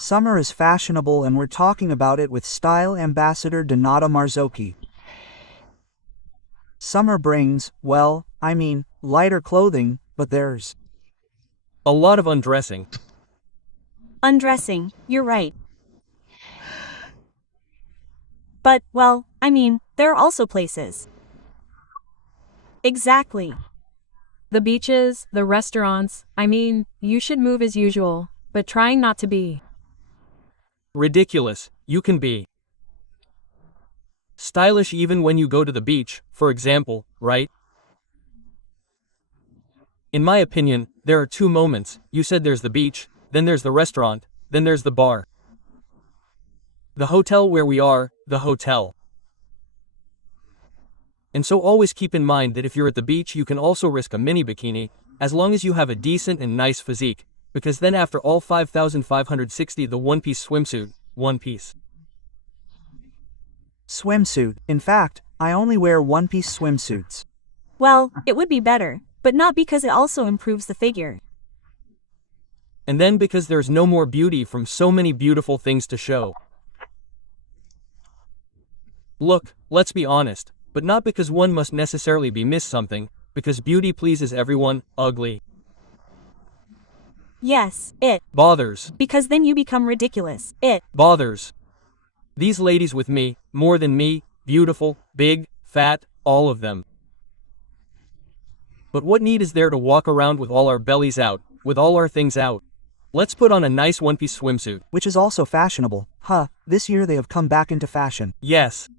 Summer is fashionable and we're talking about it with style ambassador Donata Marzocchi. Summer brings, well, I mean, lighter clothing, but there's a lot of undressing. Undressing, you're right. But, well, I mean, there are also places. Exactly. The beaches, the restaurants, I mean, you should move as usual, but trying not to be ridiculous. You can be stylish even when you go to the beach, for example, right? In my opinion, there are two moments. You said there's the beach, then there's the restaurant, then there's the bar. The hotel where we are, the hotel. And so always keep in mind that if you're at the beach you can also risk a mini bikini, as long as you have a decent and nice physique, because then after all 5,560 the one-piece swimsuit, one piece. swimsuit. In fact, I only wear one-piece swimsuits. Well, it would be better, but not because it also improves the figure. And then because there's no more beauty from so many beautiful things to show. Look, let's be honest, but not because one must necessarily be miss something, because beauty pleases everyone, ugly Yes, it. bothers, Because then you become ridiculous. It. bothers. These ladies with me, more than me, beautiful, big, fat, all of them. But what need is there to walk around with all our bellies out, with all our things out? Let's put on a nice one-piece swimsuit. Which is also fashionable. This year they have come back into fashion. Yes.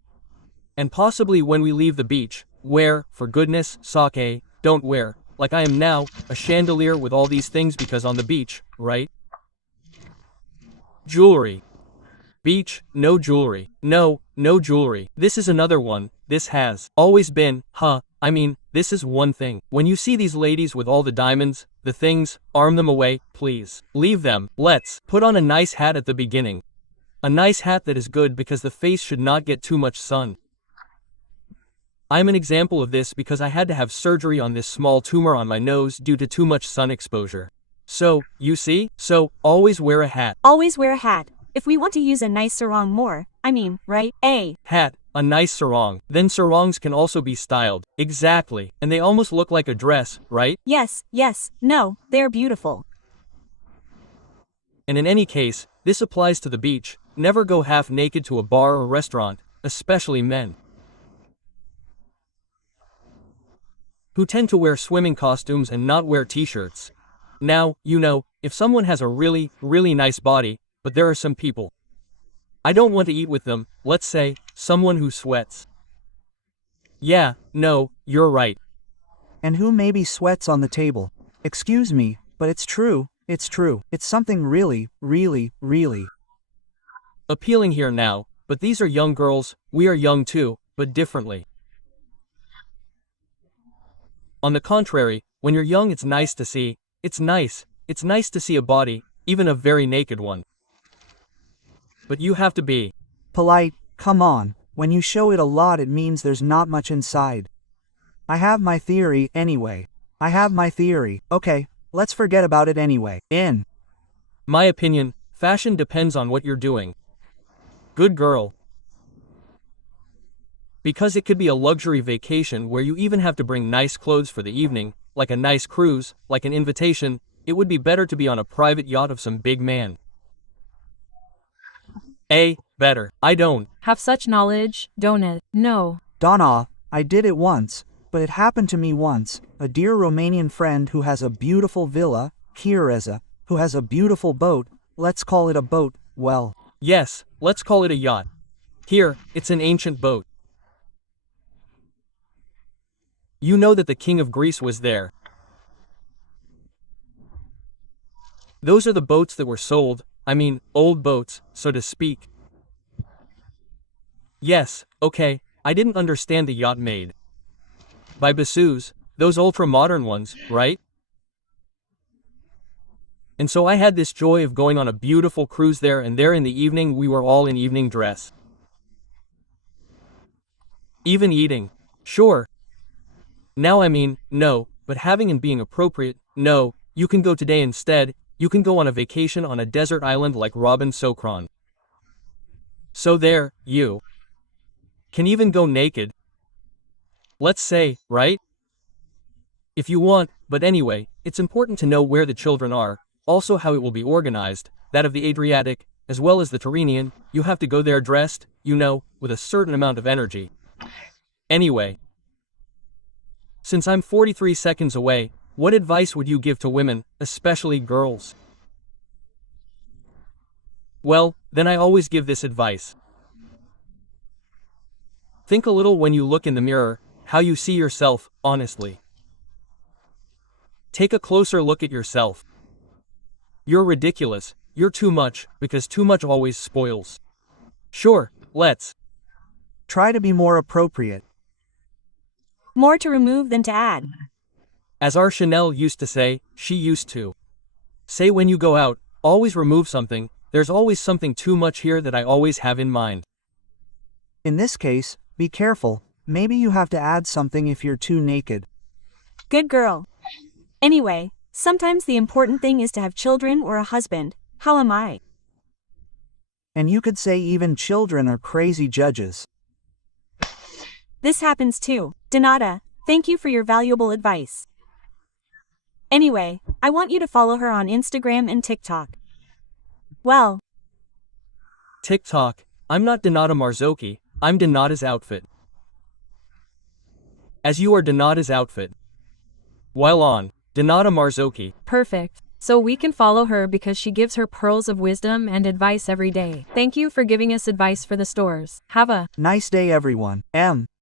And possibly when we leave the beach, wear, for goodness sake, don't wear, like I am now, a chandelier with all these things because on the beach, right? Jewelry. Beach, no jewelry. No jewelry. This is another one. This has always been, I mean, this is one thing. When you see these ladies with all the diamonds, the things, arm them away, please. Leave them. Let's put on a nice hat at the beginning. A nice hat that is good because the face should not get too much sun. I'm an example of this because I had to have surgery on this small tumor on my nose due to too much sun exposure. So, you see? So, always wear a hat. Always wear a hat. If we want to use a nice sarong more, I mean, right? Hat, a nice sarong. Then sarongs can also be styled. Exactly. And they almost look like a dress, right? Yes, no, they're beautiful. And in any case, this applies to the beach. Never go half naked to a bar or restaurant, especially men, who tend to wear swimming costumes and not wear t-shirts. Now, you know, if someone has a really nice body, but there are some people I don't want to eat with them, let's say, someone who sweats. Yeah, no, you're right. And who maybe sweats on the table. Excuse me, but it's true. It's something really appealing here now, but these are young girls, we are young too, but differently. On the contrary, when you're young it's nice to see, it's nice to see a body, even a very naked one. But you have to be polite. Come on, when you show it a lot it means there's not much inside. I have my theory anyway. Okay, let's forget about it anyway. In my opinion, fashion depends on what you're doing. Good girl. Because it could be a luxury vacation where you even have to bring nice clothes for the evening, like a nice cruise, like an invitation, it would be better to be on a private yacht of some big man. Better. I don't have such knowledge, don't it? No. Donna, I did it once, but it happened to me once. A dear Romanian friend who has a beautiful villa, Chiareza, who has a beautiful boat, let's call it a boat, well. Yes, let's call it a yacht. Here, it's an ancient boat. You know that the king of Greece was there. Those are the boats that were sold, I mean, old boats, so to speak. Yes, okay, I didn't understand the yacht made by Bassoes, those ultra-modern ones, right? And so I had this joy of going on a beautiful cruise there, and there in the evening we were all in evening dress. Even eating. Sure. Now I mean, no, but having and being appropriate, no, you can go today instead, You can go on a vacation on a desert island like Robin Socron. So there, you can even go naked. Let's say, right? If you want, but anyway, it's important to know where the children are, also how it will be organized, that of the Adriatic, as well as the Tyrrhenian. You have to go there dressed, you know, with a certain amount of energy. Anyway, since I'm 43 seconds away, what advice would you give to women, especially girls? Well, then I always give this advice. Think a little when you look in the mirror, how you see yourself, honestly. Take a closer look at yourself. You're ridiculous, you're too much, because too much always spoils. Sure, let's Try to be more appropriate. More to remove than to add. As our Chanel used to say, she used to say when you go out, always remove something, there's always something too much here that I always have in mind. In this case, be careful, maybe you have to add something if you're too naked. Good girl. Anyway, sometimes the important thing is to have children or a husband. How am I? And you could say even children are crazy judges. This happens too. Donata, thank you for your valuable advice. Anyway, I want you to follow her on Instagram and TikTok. Well, TikTok, I'm not Donata Marzocchi, I'm Donata's outfit. As you are Donata's outfit. While on Donata Marzocchi. Perfect. So we can follow her because she gives her pearls of wisdom and advice every day. Thank you for giving us advice for the stores. Have a Nice day everyone.